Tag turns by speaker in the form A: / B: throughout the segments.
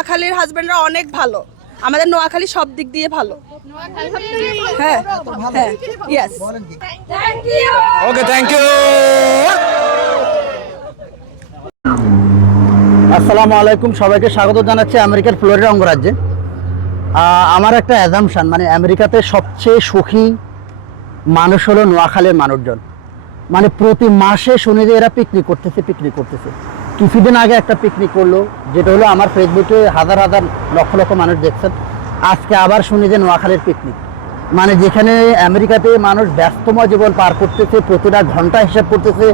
A: নোয়াখালীর হাজবেন্ডরা অনেক ভালো। আমাদের নোয়াখালী সব দিক দিয়ে ভালো। হ্যাঁ হ্যাঁ ইয়েস
B: ওকে থ্যাংক ইউ
C: আসসালামু আলাইকুম সবাইকে স্বাগত জানাচ্ছি আমেরিকার ফ্লোরিডা অঙ্গরাজ্যে। আমার একটা অ্যাজামশন মানে আমেরিকাতে সবচেয়ে সুখী মানুষ হলো নোয়াখালীর মানুষজন। মানে প্রতি মাসে শুনি যে এরা পিকনিক করতেছে পিকনিক করতেছে। কিছুদিন আগে একটা পিকনিক করল, যেটা হলো আমার ফেসবুকে হাজার হাজার লক্ষ লক্ষ মানুষ দেখছেন। আজকে আবার শুনি যে নোয়াখালীর পিকনিক মানে যেখানে আমেরিকাতে মানুষ ব্যস্তময় জীবন পার করতেছে, প্রতিটা ঘণ্টা হিসাব করতেছে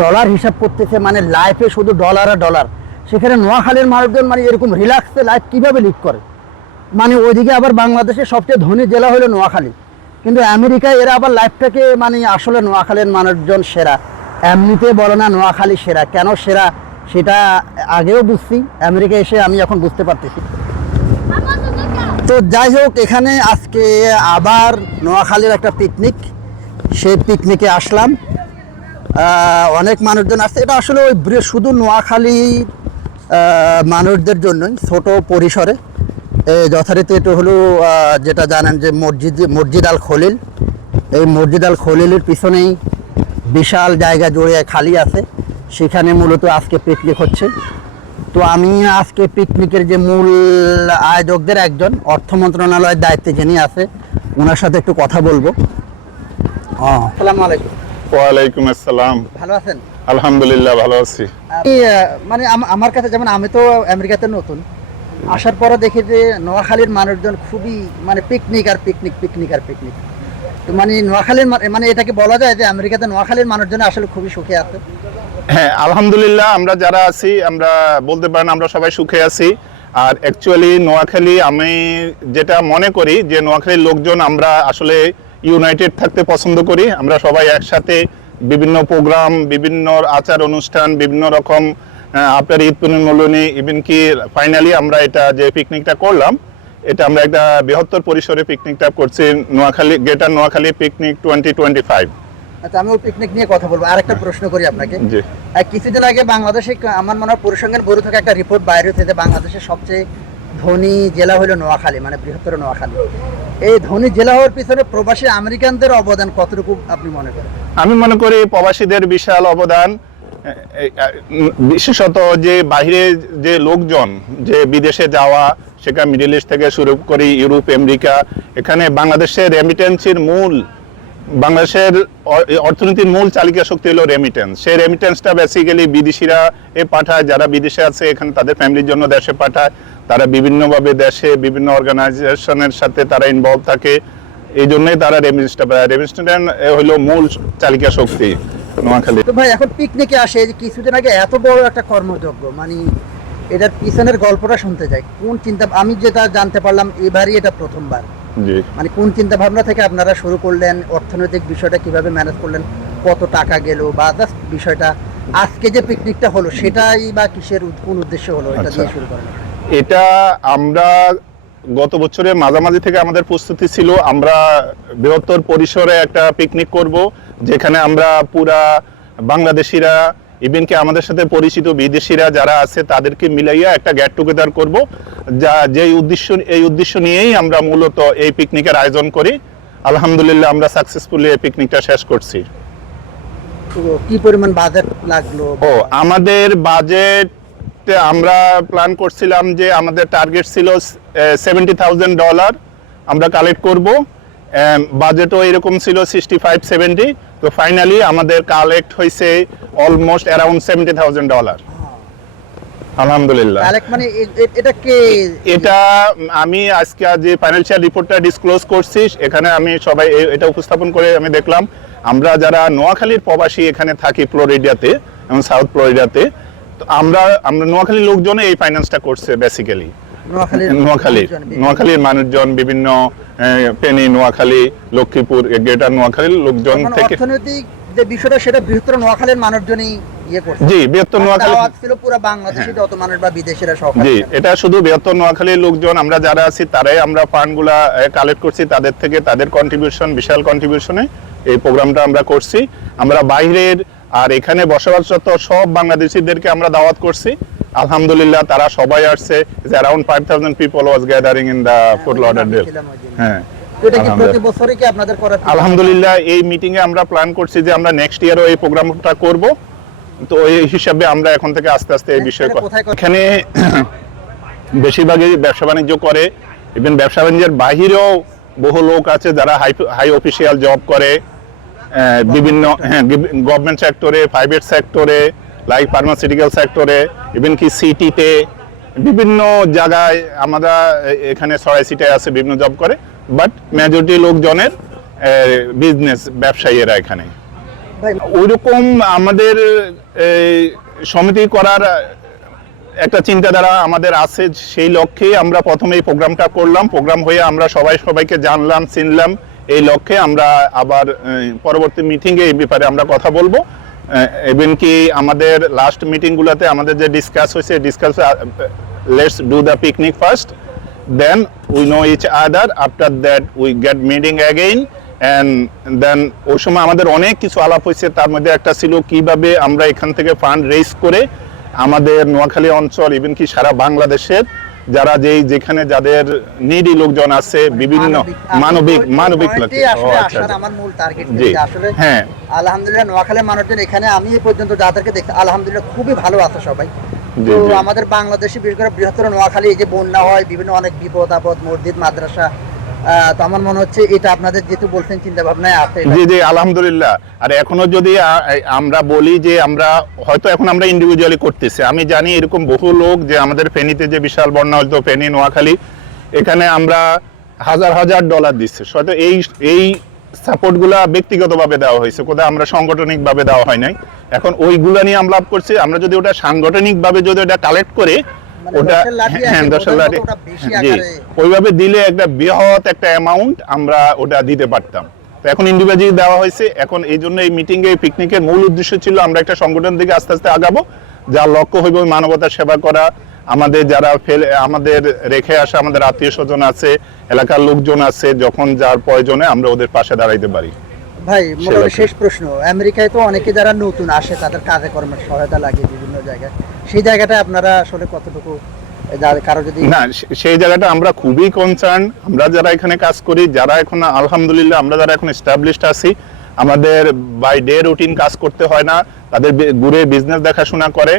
C: ডলার হিসাব করতেছে মানে লাইফে শুধু ডলার আর ডলার সেখানে নোয়াখালীর মানুষজন মানে এরকম রিল্যাক্সে লাইফ কীভাবে লিড করে? মানে ওইদিকে আবার বাংলাদেশের সবচেয়ে ধনী জেলা হলো নোয়াখালী। কিন্তু আমেরিকায় এরা আবার লাইফটাকে মানে আসলে নোয়াখালীর মানুষজন সেরা। এমনিতে বলো না নোয়াখালী সেরা। কেন সেরা? সেটা আগেও বুঝছি, আমেরিকা এসে আমি এখন বুঝতে পারতেছি। তো যাই হোক, এখানে আজকে আবার নোয়াখালীর একটা পিকনিক সেই পিকনিকে আসলাম। অনেক মানুষজন আসছে। এটা আসলে ওই শুধু নোয়াখালী মানুষদের জন্যই, ছোট পরিসরে। যথারীতি এটা হলো যেটা জানেন যে মসজিদ মসজিদ আল খলিল। এই মসজিদ আল খলিলের পিছনেই বিশাল জায়গা জুড়ে খালি আছে। সেখানে মূলত আজকে পিকনিক হচ্ছে। তো আমি আজকে পিকনিকের যে মূল আয়োজকদের একজন অর্থ মন্ত্রণালয়ের দায়িত্বে যিনি আছে ওনার সাথে একটু কথা বলব। আসসালামু আলাইকুম।
D: ওয়ালাইকুম আসসালাম।
C: ভালো আছেন?
D: আলহামদুলিল্লাহ ভালো আছি।
C: মানে আমার কাছে যেমন আমি তো আমেরিকাতে নতুন। আসার পরে দেখি যে নোয়াখালীর মানুষজন খুবই মানে পিকনিক আর পিকনিক পিকনিক আর পিকনিক তো মানে নোয়াখালীর মানে এটাকে বলা যায় যে আমেরিকাতে নোয়াখালীর মানুষজন আসলে খুবই সুখে আছে।
D: হ্যাঁ আলহামদুলিল্লাহ, আমরা যারা আছি, আমরা বলতে পারেন আমরা সবাই সুখে আছি। আর অ্যাকচুয়ালি নোয়াখালী, আমি যেটা মনে করি যে নোয়াখালীর লোকজন আমরা আসলে ইউনাইটেড থাকতে পছন্দ করি। আমরা সবাই একসাথে বিভিন্ন প্রোগ্রাম বিভিন্ন আচার অনুষ্ঠান, বিভিন্ন রকম আপনার ঈদ পুনর্মূলনী ইভেন কি ফাইনালি আমরা এটা যে পিকনিকটা করলাম, এটা আমরা একটা বৃহত্তর পরিসরে পিকনিকটা করছি। Noakhali greater Noakhali picnic twenty twenty five
C: আচ্ছা আমি ওই পিকনিক নিয়ে কথা বলব। আরেকটা প্রশ্ন করি আপনাকে। আর কিছুদিন আগে বাংলাদেশে আমার মনে হয় পরিসংখ্যান ব্যুরো থেকে একটা রিপোর্ট বাইরে হচ্ছে যে বাংলাদেশের সবচেয়ে ধনী জেলা হলো নোয়াখালী মানে বৃহত্তর নোয়াখালী। এই ধনী জেলা হওয়ার পিছনে প্রবাসী আমেরিকানদের অবদান কতটুকু আপনি মনে করেন?
D: আমি মনে করি প্রবাসীদের বিশাল অবদান বিশেষত যে বাইরে যে লোকজন যে বিদেশে যাওয়া সেখানে মিডল ইস্ট থেকে শুরু করে ইউরোপ আমেরিকা এখানে বাংলাদেশের রেমিটেন্সির মূল বাংলাদেশের অর্থনীতির মূল চালিকা শক্তি হলো রেমিটেন্স সেই রেমিটেন্সটা বেসিক্যালি বিদেশিরা এ পাঠায়, যারা বিদেশে আছে, এখানে তাদের ফ্যামিলির জন্য দেশে পাঠায়। তারা বিভিন্নভাবে দেশে বিভিন্ন অর্গানাইজেশনের সাথে তারা ইনভলভ থাকে। এই জন্যই তারা রেমিটেন্সটা পায় রেমিটেন্স হলো মূল চালিকা শক্তি নোয়াখালী।
C: তো ভাই, এখন পিকনিকে আসে কিছুদিন আগে এত বড় একটা কর্মযজ্ঞ মানে এটার পিছনের গল্পটা শুনতে যাই কোন চিন্তা আমি যেটা জানতে পারলাম, এবারই এটা প্রথমবার। মানে কোন চিন্তা ভাবনা থেকে আপনারা শুরু করলেন? অর্থনৈতিক বিষয়টা কীভাবে ম্যানেজ করলেন? কত টাকা গেল? বা জাস্ট বিষয়টা আজকে যে পিকনিকটা হলো সেটাই বা কিসের কোন উদ্দেশ্য হলো? এটা দিয়ে
D: আচ্ছা।
C: শুরু করেন।
D: এটা আমরা গত বছরের মাঝামাঝি থেকে আমাদের প্রস্তুতি ছিল আমরা বৃহত্তর পরিসরে একটা পিকনিক করব যেখানে আমরা পুরা বাংলাদেশিরা ইভেন কি আমাদের সাথে পরিচিত বিদেশিরা যারা আছে তাদেরকে মিলাইয়া একটা গেট টুগেদার করব। যা যেই উদ্দেশ্য এই উদ্দেশ্য নিয়েই আমরা মূলত এই পিকনিকের আয়োজন করি। আলহামদুলিল্লাহ আমরা সাকসেসফুলি এই পিকনিকটা শেষ করছি।
C: কি পরিমাণ বাজেট লাগল?
D: ও আমাদের বাজেট আমরা প্ল্যান করছিলাম যে আমাদের টার্গেট ছিল সেভেন্টি থাউজেন্ড ডলার আমরা কালেক্ট করব। বাজেটও এরকম ছিল সিক্সটি ফাইভ সেভেন্টি তো ফাইনালি আমাদের কালেক্ট হয়েছে almost around seventy thousand dollar আলহামদুলিল্লাহ।
C: মানে এটা কে?
D: এটা আমি আজকে যে ফাইন্যান্সিয়াল রিপোর্টটা ডিসক্লোজ করছি এখানে আমি সবাই এটা উপস্থাপন করে আমি দেখলাম। আমরা যারা নোয়াখালীর প্রবাসী এখানে থাকি ফ্লোরিডাতে এবং সাউথ ফ্লোরিডাতে তো আমরা আমরা নোয়াখালীর লোকজন এই ফাইন্যান্সটা করছে বেসিক্যালি
C: নোয়াখালীর
D: নোয়াখালীর
C: মানুষজন,
D: বিভিন্ন। ফেনী নোয়াখালী লক্ষ্মীপুর গ্রেটার নোয়াখালীর লোকজন থেকে
C: অর্থনৈতিক যে বিষয়টা সেটা বৃহত্তর নোয়াখালীর মানুষজনই
D: জি বৃহত্তর নোয়াখালী
C: ছিল পুরো বাংলাদেশি যত মানুষ বা বিদেশিরা সহ
D: জি এটা শুধু বৃহত্তর নোয়াখালীর লোকজন আমরা যারা আছি তারাই আমরা ফান্ডগুলা কালেক্ট করছি তাদের থেকে তাদের কন্ট্রিবিউশন বিশাল কন্ট্রিবিউশনে এই প্রোগ্রামটা আমরা করছি। আমরা বাইরের আর এখানে বসবাসরত সব বাংলাদেশিদেরকে আমরা দাওয়াত করছি। আলহামদুলিল্লাহ তারা সবাই আসছে। Around five thousand people was gathering in the food হ্যাঁ।
C: এটা কি প্রতি
D: আলহামদুলিল্লাহ।
C: বছরই কি আপনাদের করা
D: আলহামদুলিল্লাহ এই মিটিং এ আমরা প্ল্যান করছি যে আমরা নেক্সট ইয়ারও এই প্রোগ্রামটা করব। তো এই হিসাবে আমরা এখন থেকে আস্তে আস্তে এই বিষয়ে এখানে বেশিরভাগই ব্যবসা বাণিজ্য করে ইভেন ব্যবসা বাণিজ্যের বাহিরেও বহু লোক আছে যারা হাই হাই অফিসিয়াল জব করে। বিভিন্ন হ্যাঁ গভর্নমেন্ট সেক্টরে প্রাইভেট সেক্টরে লাইক ফার্মাসিউটিক্যাল সেক্টরে ইভেন কি সিটিতে বিভিন্ন জায়গায় আমরা এখানে ছড়াই সিটায় আছে বিভিন্ন জব করে। বাট মেজরিটি লোকজনের বিজনেস ব্যবসায়ীরা এখানে। ওইরকম আমাদের এই, সমিতি করার একটা চিন্তাধারা আমাদের আছে সেই লক্ষ্যে আমরা প্রথমে এই প্রোগ্রামটা করলাম। প্রোগ্রাম হয়ে আমরা সবাই সবাইকে জানলাম চিনলাম এই লক্ষ্যে আমরা আবার পরবর্তী মিটিংয়ে এই ব্যাপারে আমরা কথা বলব। ইভেন কি আমাদের লাস্ট মিটিংগুলোতে আমাদের যে ডিসকাস হয়েছে discuss let's do the picnic first then we know each other. After that we get meeting again. And then ওই সময় আমাদের অনেক কিছু আলাপ হয়েছে। তার মধ্যে একটা ছিল কীভাবে আমরা এখান থেকে ফান্ড রেজ করে আমাদের নোয়াখালী অঞ্চল ইভেন কি সারা বাংলাদেশের যারা যেই যেখানে যাদের নিডি লোকজন আছে বিভিন্ন মানবিক মানবিক আচ্ছা
C: টার্গেট
D: জি হ্যাঁ।
C: আলহামদুলিল্লাহ নোয়াখালীর মানুষজন এখানে আমি এই পর্যন্ত যাদেরকে দেখতে আলহামদুলিল্লাহ খুবই ভালো আছে সবাই। তো আমাদের বাংলাদেশে বিশেষ করে বৃহত্তর নোয়াখালী এই যে বন্যা হয় বিভিন্ন অনেক বিপদ আপদ মসজিদ মাদ্রাসা তো আমার মনে হচ্ছে এটা আপনাদের যেহেতু বলছেন চিন্তা ভাবনায় আছে
D: জি জি আলহামদুলিল্লাহ। আর এখনও যদি আমরা বলি যে আমরা হয়তো এখন আমরা ইন্ডিভিজুয়ালি করতেছি। আমি জানি এরকম বহু লোক যে আমাদের ফেনীতে যে বিশাল বন্যা হয়তো ফেনী নোয়াখালী এখানে আমরা হাজার হাজার ডলার দিচ্ছে। হয়তো এই এই সাপোর্টগুলা ব্যক্তিগতভাবে দেওয়া হয়েছে। কোথাও আমরা সাংগঠনিকভাবে দেওয়া হয় নাই। এখন ওইগুলা নিয়ে আমরা লাভ করছি। আমরা যদি ওটা সাংগঠনিকভাবে যদি ওটা কালেক্ট করে
C: মানে
D: ওটা হ্যাঁ দশের লাঠি।
C: বেশি
D: জি। ওইভাবে দিলে একটা বৃহৎ একটা অ্যামাউন্ট আমরা ওটা দিতে পারতাম। তো এখন ইন্ডিভিজুয়ালি দেওয়া হয়েছে। এখন এই জন্য এই মিটিং এ পিকনিকের মূল উদ্দেশ্য ছিল আমরা একটা সংগঠন দিকে আস্তে আস্তে আগাবো যার লক্ষ্য হইব মানবতার সেবা করা। আমাদের যারা ফেলে আমাদের রেখে আসা আমাদের আত্মীয় স্বজন আছে এলাকার লোকজন আছে যখন যার প্রয়োজনে আমরা ওদের পাশে দাঁড়াইতে পারি।
C: ভাই শেষ প্রশ্ন। আমেরিকায় তো অনেকে যারা নতুন আসে তাদের কাজে কর্মের সহায়তা লাগে বিভিন্ন জায়গায়। সেই জায়গাটা আপনারা আসলে কতটুকু কারও যদি
D: না সেই জায়গাটা আমরা খুবই কনসার্ন আমরা যারা এখানে কাজ করি যারা এখন আলহামদুলিল্লাহ আমরা যারা এখন এস্টাবলিশড আছি আমাদের বাই ডে রুটিন কাজ করতে হয় না। তাদের ঘুরে বিজনেস দেখাশোনা করে।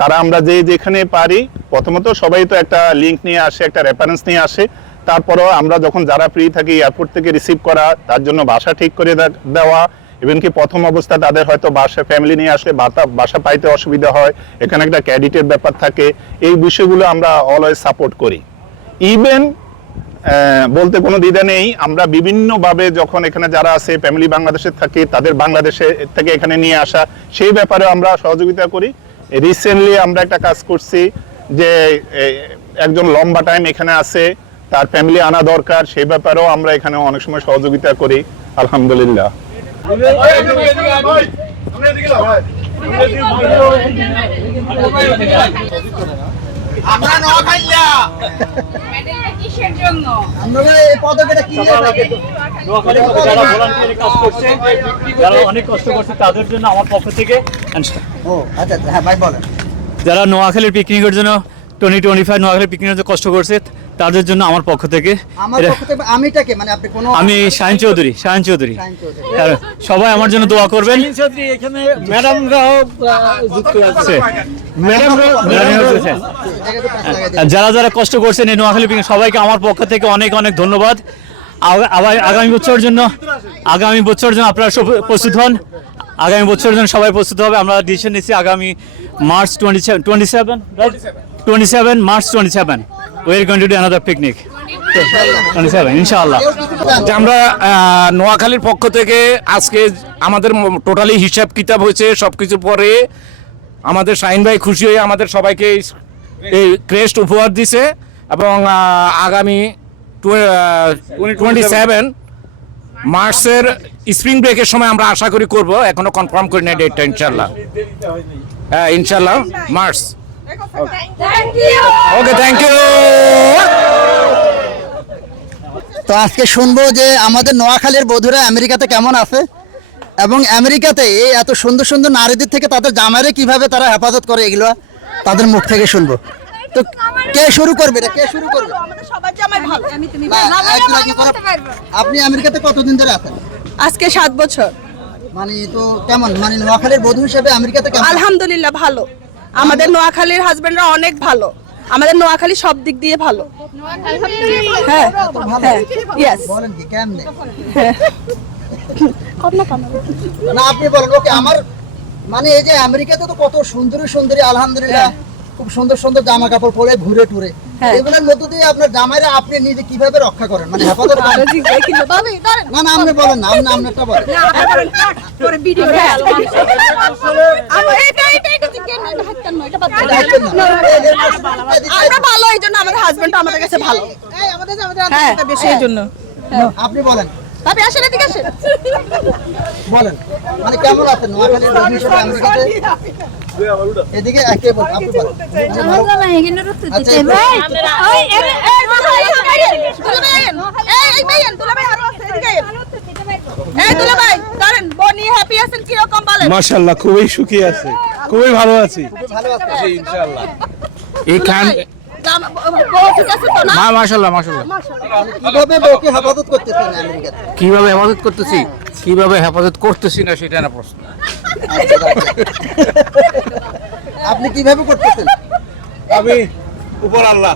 D: তারা আমরা যে যেখানে পারি প্রথমত সবাই তো একটা লিঙ্ক নিয়ে আসে একটা রেফারেন্স নিয়ে আসে। তারপরও আমরা যখন যারা ফ্রি থাকি এয়ারপোর্ট থেকে রিসিভ করা, তার জন্য বাসা ঠিক করে দেওয়া ইভেন কি প্রথম অবস্থা তাদের হয়তো বাসা ফ্যামিলি নিয়ে আসলে বাতা, বাসা পাইতে অসুবিধা হয়, এখানে একটা ক্যাডিটের ব্যাপার থাকে, এই বিষয়গুলো আমরা অলওয়েজ সাপোর্ট করি। ইভেন বলতে কোনো দ্বিধা নেই, আমরা বিভিন্নভাবে যখন এখানে যারা আছে ফ্যামিলি বাংলাদেশে থাকে, তাদের বাংলাদেশে থেকে এখানে নিয়ে আসা, সেই ব্যাপারে আমরা সহযোগিতা করি। রিসেন্টলি আমরা একটা কাজ করছি যে একজন লম্বা টাইম এখানে আছে তার ফ্যামিলি আনা দরকার সেই ব্যাপারেও আমরা এখানে অনেক সময় সহযোগিতা করি আলহামদুলিল্লাহ।
A: কিসের জন্য
C: আপনারা এই পদকেটা কি
E: নোয়াখালী যারা ভলান্টিয়ারি কাজ করছে যারা অনেক কষ্ট করছে তাদের জন্য আমার পক্ষ থেকে
C: ও আচ্ছা আচ্ছা, হ্যাঁ ভাই বলেন
E: যারা নোয়াখালীর পিকনিকের জন্য টোয়েন্টি টোয়েন্টি ফাইভ নোয়াখালীর পিকনিকের জন্য কষ্ট করছে তাদের জন্য আমার পক্ষ থেকে
C: আমার
E: এটা-
C: পক্ষ থেকে আমিটাকে মানে আপনি কোনো
E: আমি শাহিন চৌধুরী শাহিন চৌধুরী। সবাই আমার জন্য দোয়া করবেন।
F: এখানে ম্যাডামরাও যুক্ত আছে।
E: হ্যাঁ। যারা যারা কষ্ট করছেন এই নোয়াখালী সবাইকে আমার পক্ষ থেকে অনেক অনেক ধন্যবাদ। আবার আগামী বছরের জন্য আগামী বছরের জন্য আপনারা সব প্রস্তুত হন। আগামী বছর জন্য সবাই প্রস্তুত হবে। আমরা ডিসিশন নিচ্ছি আগামী March twenty seven twenty seven twenty seven March twenty seven we are going to do another picnic twenty seven ইনশাআল্লাহ
F: যে আমরা নোয়াখালীর পক্ষ থেকে আজকে আমাদের টোটালি হিসাব কিতাব হয়েছে সব কিছু পরে আমাদের শাহিন ভাই খুশি হয়ে আমাদের সবাইকে এই- ক্রেস্ট উপহার দিছে এবং আগামী টোয়েন্টি সেভেন মার্চের স্প্রিং ব্রেকের সময় আমরা আশা করি করব। এখনও কনফার্ম করি না ডেটটা ইনশাল্লাহ হ্যাঁ ইনশাল্লাহ মার্চ। ওকে থ্যাংক ইউ
C: তো আজকে শুনব যে আমাদের নোয়াখালীর বধুরা আমেরিকাতে কেমন আছে? এবং আমেরিকাতে এই এত সুন্দর সুন্দর নারীদের থেকে তাদের জামাইরে কীভাবে তারা হেফাজত করে এগুলো? তাদের মুখ থেকে শুনব। তো কে শুরু করবে এটা কে শুরু করবে? আপনি আমেরিকাতে কতদিন ধরে আছেন?
A: আজকে সাত বছর।
C: মানে তো কেমন? মানে নোয়াখালীর বধূ হিসেবে আমেরিকাতে
A: আলহামদুলিল্লাহ ভালো। আমাদের নোয়াখালীর হাজবেন্ডরা অনেক ভালো। আমাদের নোয়াখালী সব দিক দিয়ে ভালো। হ্যাঁ হ্যাঁ ইয়েস
C: বলেন কি কেমনে না আপনি বলেন ওকে আমার মানে এই যে আমেরিকাতে তো কত সুন্দরী সুন্দরী আলহামদুলিল্লাহ। খুব সুন্দর সুন্দর জামা কাপড় পরে ঘুরে টুরে
A: হ্যাঁ।
C: এগুলোর মধ্য দিয়ে আপনার জামাইরা আপনি নিজে কীভাবে রক্ষা করেন মানে হেফাজত না না আপনি বলেন না আপনি আপনারটা বলেন
A: পরে ভিডিও এটা এটা এটা চিকেন এটা হাতটা নয় এটা বাদ দাও।
C: দেখেন না? এই- এই প্রশ্নটা দিতে-
A: আমরা ভালো এই জন্য আমাদের হাজবেন্ড আমাদের কাছে ভালো হ্যাঁ বেশি এই জন্য
C: আপনি বলেন
A: ভাবি আসেন এদিকে আসেন
C: বলেন মানে কেমন আছেন এদিকে একে বল আপনি বলেন মানে আচ্ছা, এই-
B: মাশাল্লাহ খুবই সুখী আছে খুবই ভালো আছি
C: খুবই ভালো আছেন
F: এইখান মা মাশাল্লাহ মাশাল্লাহ
C: কীভাবে বউকে হেফাজত করতেছেন
F: কীভাবে হেফাজত করতেছি? কীভাবে হেফাজত করতেছি না সেটা না প্রশ্ন।
C: আপনি কীভাবে করতেছেন?
B: আমি উপর আল্লাহ।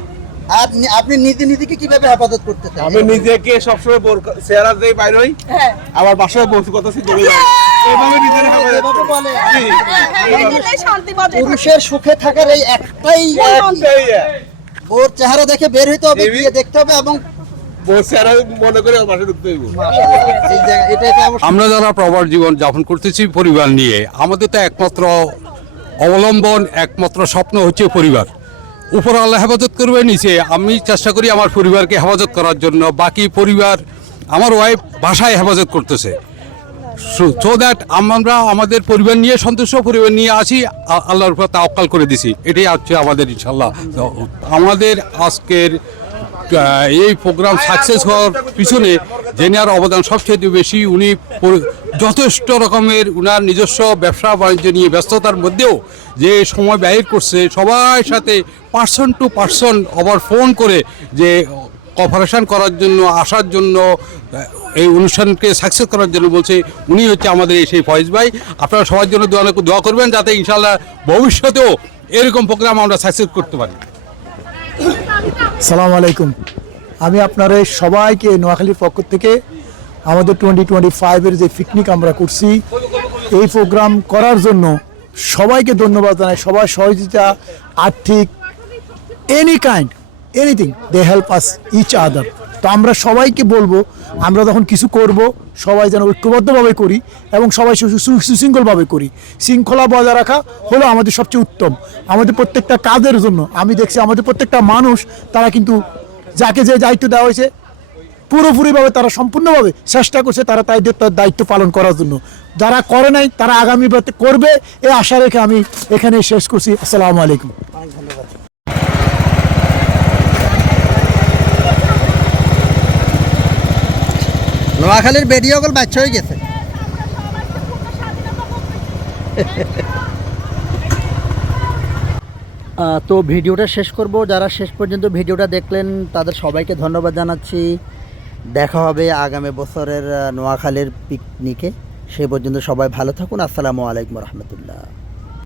C: আপনি নিজে নিজেকে কীভাবে হেফাজত করতেছেন?
B: আমি নিজেকে সবসময় চেহারা দিয়ে বাইর হই। আমার বাসায় বসে কথা ছিল
A: শান্তি বজায় থাকে।
C: পুরুষের সুখে থাকার এই একটাই ওর চেহারা দেখে বের হইতে হবে। গিয়ে দেখতে হবে এবং
B: বউ চেহারা মনে করে আমার
G: যারা প্রবাস জীবন যাপন করতেছি পরিবার নিয়ে আমাদের তো একমাত্র অবলম্বন একমাত্র স্বপ্ন হচ্ছে পরিবার। উপর আল্লাহ হেফাজত করবে নিচে আমি চেষ্টা করি আমার পরিবারকে হেফাজত করার জন্য। বাকি পরিবার আমার ওয়াইফ বাসায় হেফাজত করতেছে। সো দ্যাট আমরা আমাদের পরিবার নিয়ে সন্তুষ্ট, পরিবার নিয়ে আসি আল্লাহর উপর তাওকাল করে দিছি। এটাই হচ্ছে আমাদের ইনশাল্লাহ আমাদের আজকের এই প্রোগ্রাম সাকসেস হওয়ার পিছনে জেনার অবদান সবচেয়ে বেশি, উনি যথেষ্ট রকমের উনার নিজস্ব ব্যবসা বাণিজ্য নিয়ে ব্যস্ততার মধ্যেও যে সময় ব্যয় করছে, সবার সাথে পার্সন টু পার্সন আবার ফোন করে যে কপারেশন করার জন্য, আসার জন্য এই অনুষ্ঠানকে সাকসেস করার জন্য বলছে, উনি হচ্ছে আমাদের এই সেই ফয়েজ ভাই। আপনারা সবার জন্য দোয়া দোয়া করবেন যাতে ইনশাল্লাহ ভবিষ্যতেও এরকম প্রোগ্রাম আমরা সাকসেস করতে পারি।
H: সালাম আলাইকুম। আমি আপনার সবাইকে নোয়াখালীর পক্ষ থেকে আমাদের টোয়েন্টি টোয়েন্টি ফাইভের যে পিকনিক আমরা করছি, এই প্রোগ্রাম করার জন্য সবাইকে ধন্যবাদ জানাই। সবার সহযোগিতা, আর্থিক any kind anything they help us each other তো আমরা সবাইকে বলব আমরা যখন কিছু করব, সবাই যেন ঐক্যবদ্ধভাবে করি এবং সবাই সুশৃঙ্খলভাবে করি। শৃঙ্খলা বজায় রাখা হলো আমাদের সবচেয়ে উত্তম। আমাদের প্রত্যেকটা কাজের জন্য, আমি দেখছি আমাদের প্রত্যেকটা মানুষ, তারা কিন্তু যাকে যে দায়িত্ব দেওয়া হয়েছে, পুরোপুরিভাবে তারা সম্পূর্ণভাবে চেষ্টা করছে তারা তার দায়িত্ব পালন করার জন্য। যারা করে নাই, তারা আগামী করবে, এ আশা রেখে আমি এখানে শেষ করছি। আসসালামু আলাইকুম।
C: নোয়াখালীর কল বাচ্চা হয়ে গেছে। তো ভিডিওটা শেষ করব। যারা শেষ পর্যন্ত ভিডিওটা দেখলেন, তাদের সবাইকে ধন্যবাদ জানাচ্ছি। দেখা হবে আগামী বছরের নোয়াখালীর পিকনিকে। সেই পর্যন্ত সবাই ভালো থাকুন। আসসালামু আলাইকুম রহমতুল্লাহ।